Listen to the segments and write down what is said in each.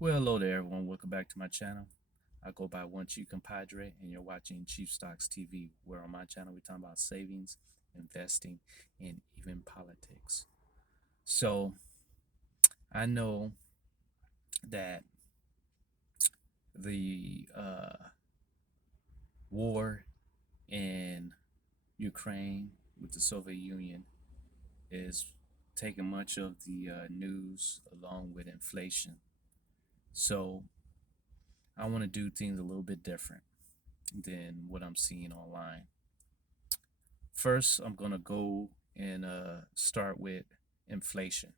Well, hello there, everyone. Welcome back to my channel. I go by One Chief Compadre, and you're watching Chief Stocks TV, where on my channel we talk about savings, investing, and even politics. So I know that the war in Ukraine with the Soviet Union is taking much of the news along with inflation. So I want to do things a little bit different than what I'm seeing online. First, I'm going to go and start with inflation.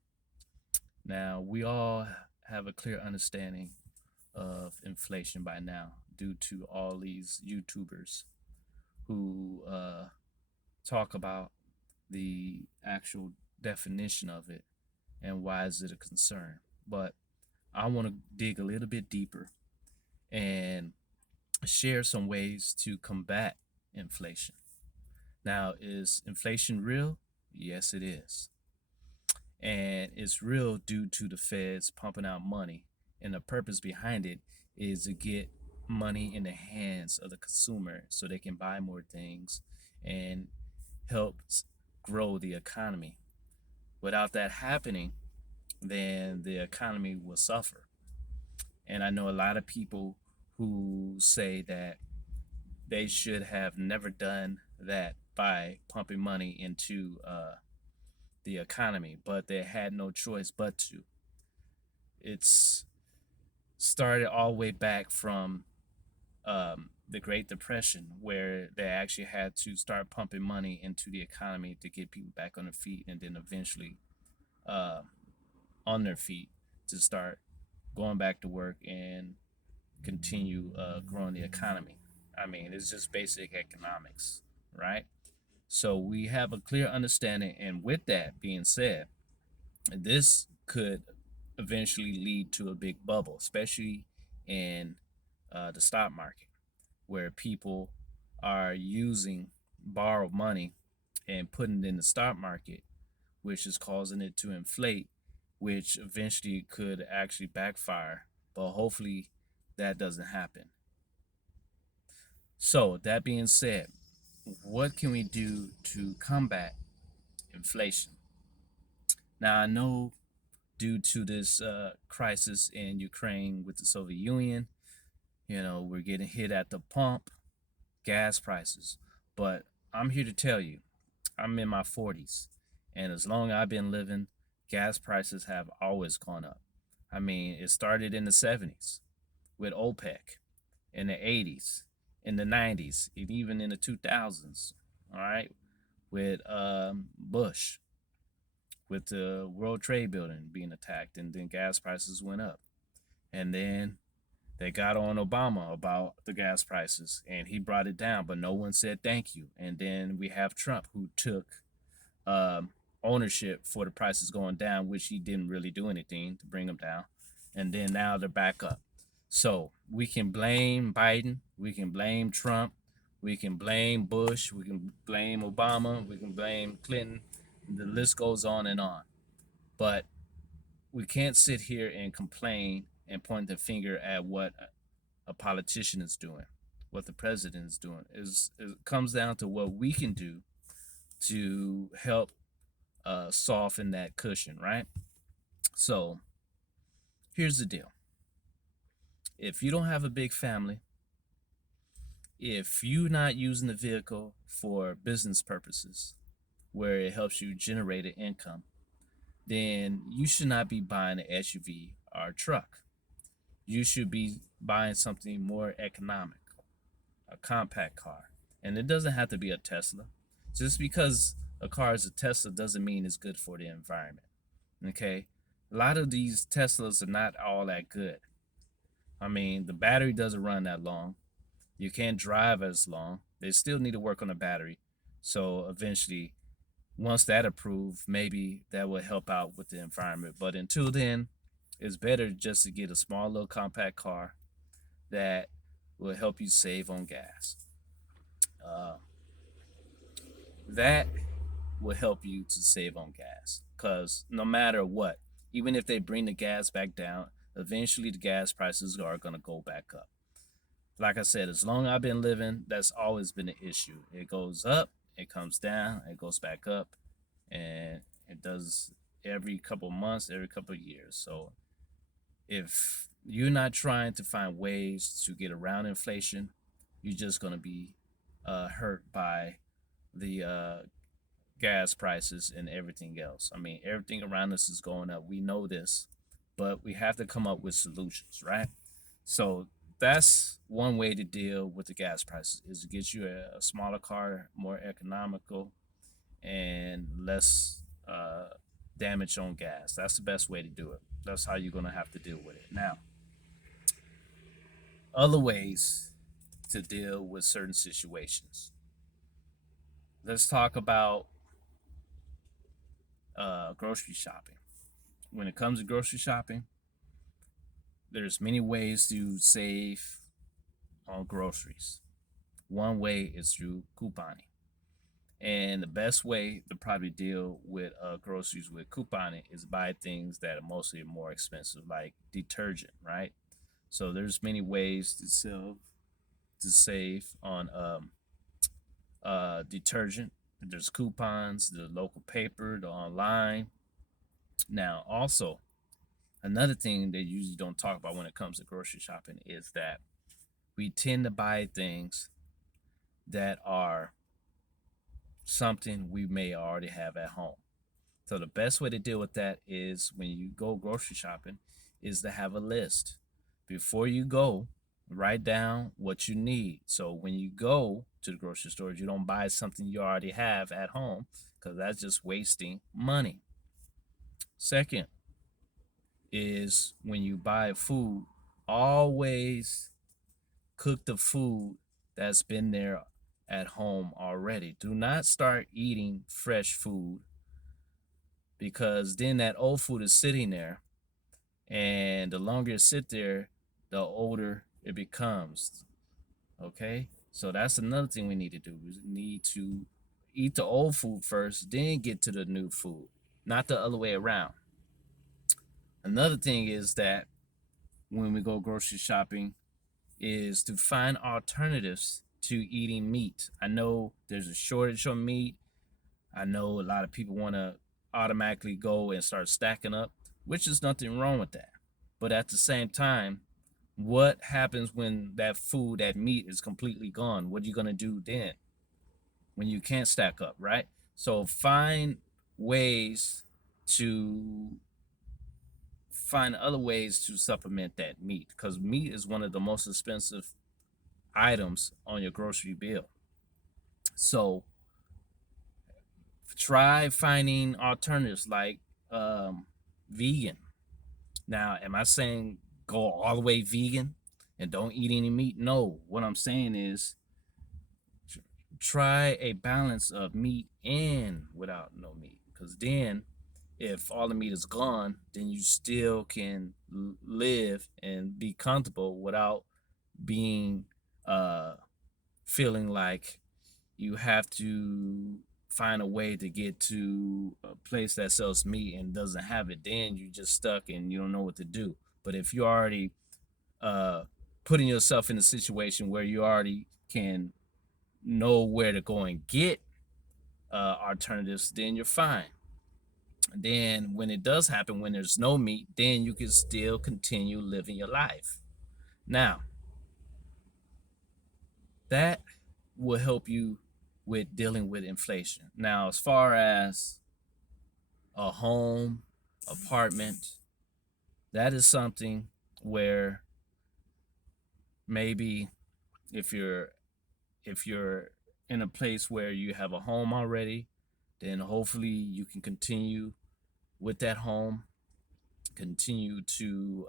Now, we all have a clear understanding of inflation by now due to all these YouTubers who talk about the actual definition of it and why is it a concern. But I want to dig a little bit deeper and share some ways to combat inflation. Now, is inflation real? Yes, it is. And it's real due to the feds pumping out money. And the purpose behind it is to get money in the hands of the consumer so they can buy more things and help grow the economy. Without that happening, then the economy will suffer. And I know a lot of people who say that they should have never done that by pumping money into the economy, but they had no choice but to. It's started all the way back from the Great Depression, where they actually had to start pumping money into the economy to get people back on their feet, and then eventually uh, on their feet to start going back to work and continue growing the economy. I mean, it's just basic economics, right? So we have a clear understanding, and with that being said, this could eventually lead to a big bubble, especially in the stock market, where people are using borrowed money and putting it in the stock market, which is causing it to inflate, which eventually could actually backfire. But hopefully that doesn't happen. So, that being said, what can we do to combat inflation? Now, I know due to this crisis in Ukraine with the Soviet Union, we're getting hit at the pump, gas prices. But I'm here to tell you, I'm in my 40s, and as long as I've been living, gas prices have always gone up. I mean, it started in the 70s with OPEC, in the 80s, in the 90s, and even in the 2000s. All right, with Bush, with the World Trade Building being attacked, and then gas prices went up. And then they got on Obama about the gas prices, and he brought it down, but no one said thank you. And then we have Trump, who took um, ownership for the prices going down, which he didn't really do anything to bring them down. And then now they're back up. So we can blame Biden, we can blame Trump, we can blame Bush, we can blame Obama, we can blame Clinton. The list goes on and on. But we can't sit here and complain and point the finger at what a politician is doing, what the president is doing. It comes down to what we can do to help soften that cushion, right? So here's the deal: if you don't have a big family, if you're not using the vehicle for business purposes, where it helps you generate an income, then you should not be buying an SUV or a truck. You should be buying something more economical, a compact car. And it doesn't have to be a Tesla. Just because a car is a Tesla doesn't mean it's good for the environment. Okay? A lot of these Teslas are not all that good. I mean, the battery doesn't run that long. You can't drive as long. They still need to work on the battery. So eventually, once that approved, maybe that will help out with the environment. But until then, it's better just to get a small little compact car that will help you save on gas. Uh, that will help you to save on gas because no matter what, even if they bring the gas back down, eventually the gas prices are going to go back up. Like I said, as long as I've been living, that's always been an issue. It goes up, it comes down, it goes back up, and it does every couple months, every couple of years. So if you're not trying to find ways to get around inflation, you're just going to be hurt by the gas prices and everything else. I mean, everything around us is going up. We know this, but we have to come up with solutions, right? So that's one way to deal with the gas prices is to get you a smaller car, more economical, and less damage on gas. That's the best way to do it. That's how you're going to have to deal with it. Now, other ways to deal with certain situations. Let's talk about grocery shopping. When it comes to grocery shopping, there's many ways to save on groceries. One way is through couponing. And the best way to probably deal with groceries with couponing is buy things that are mostly more expensive, like detergent, right? So there's many ways to save on detergent. There's coupons, the local paper, the online. Now, also, another thing they usually don't talk about when it comes to grocery shopping is that we tend to buy things that are something we may already have at home. So the best way to deal with that is when you go grocery shopping is to have a list. Before you go, write down what you need. So when you go to the grocery store, you don't buy something you already have at home because that's just wasting money. Second is when you buy food, always cook the food that's been there at home already. Do not start eating fresh food because then that old food is sitting there, and the longer it sit there, the older it becomes. Okay, so that's another thing we need to do. We need to eat the old food first, then get to the new food, not the other way around. Another thing is that when we go grocery shopping is to find alternatives to eating meat. I know there's a shortage on meat. I know a lot of people want to automatically go and start stacking up, which is nothing wrong with that. But at the same time, what happens when that food, that meat is completely gone? What are you going to do then when you can't stack up, right? So ways to find other ways to supplement that meat because meat is one of the most expensive items on your grocery bill. So try finding alternatives like vegan. Now, am I saying go all the way vegan and don't eat any meat? No. What I'm saying is try a balance of meat and without no meat. Because then, if all the meat is gone, then you still can live and be comfortable without being feeling like you have to find a way to get to a place that sells meat and doesn't have it. Then you're just stuck and you don't know what to do. But if you already putting yourself in a situation where you already can know where to go and get alternatives, then you're fine. Then when it does happen, when there's no meat, then you can still continue living your life. Now, that will help you with dealing with inflation. Now, as far as a home, apartment, that is something where maybe if you're in a place where you have a home already, then hopefully you can continue with that home, continue to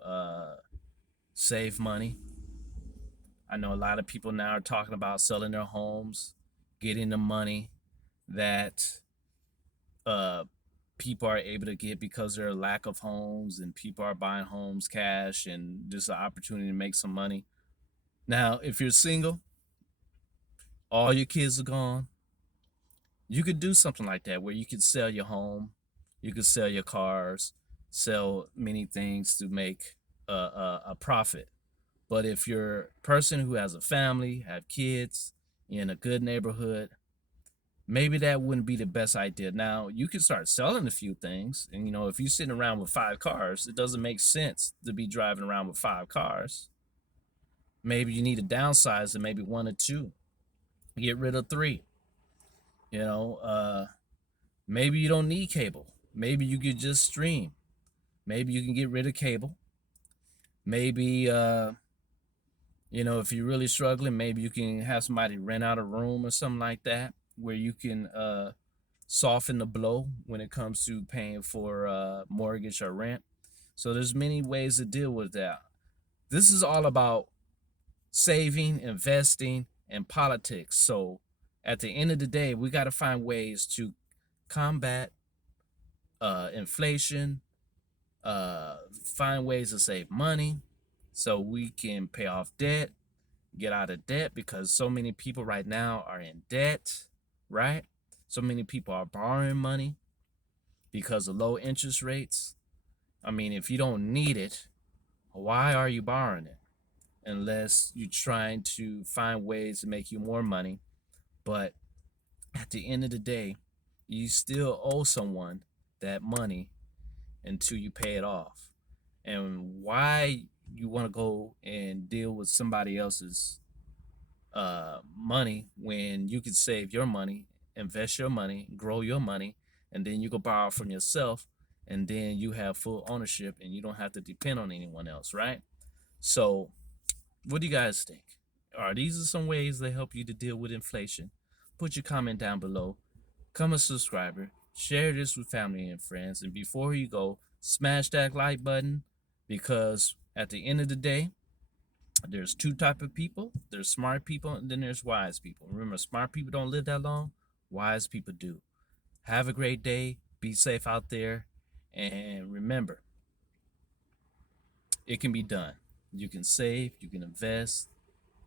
save money. I know a lot of people now are talking about selling their homes, getting the money that people are able to get because there are lack of homes and people are buying homes cash and just an opportunity to make some money. Now, if you're single, all your kids are gone, you could do something like that where you could sell your home, you could sell your cars, sell many things to make a profit. But if you're a person who has a family, have kids, in a good neighborhood, maybe that wouldn't be the best idea. Now, you can start selling a few things. And, if you're sitting around with 5 cars, it doesn't make sense to be driving around with 5 cars. Maybe you need to downsize to maybe one or two, get rid of three. You know, maybe you don't need cable. Maybe you could just stream. Maybe you can get rid of cable. Maybe, if you're really struggling, maybe you can have somebody rent out a room or something like that where you can soften the blow when it comes to paying for mortgage or rent. So there's many ways to deal with that. This is all about saving, investing, and politics. So at the end of the day, we got to find ways to combat inflation, find ways to save money so we can pay off debt, get out of debt, because so many people right now are in debt, right? So many people are borrowing money because of low interest rates. I mean, if you don't need it, why are you borrowing it? Unless you're trying to find ways to make you more money. But at the end of the day, you still owe someone that money until you pay it off. And why you want to go and deal with somebody else's money when you can save your money, invest your money, grow your money, and then you can borrow from yourself, and then you have full ownership and you don't have to depend on anyone else, right? So, what do you guys think? Are these some ways that help you to deal with inflation? Put your comment down below. Become a subscriber. Share this with family and friends. And before you go, smash that like button, because at the end of the day, there's two type of people. There's smart people and then there's wise people. Remember, smart people don't live that long. Wise people do. Have a great day. Be safe out there. And remember, it can be done. You can save, you can invest,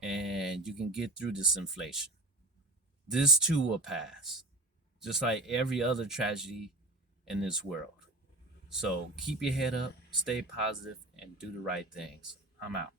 and you can get through this inflation. This too will pass, just like every other tragedy in this world. So keep your head up, stay positive, and do the right things. I'm out.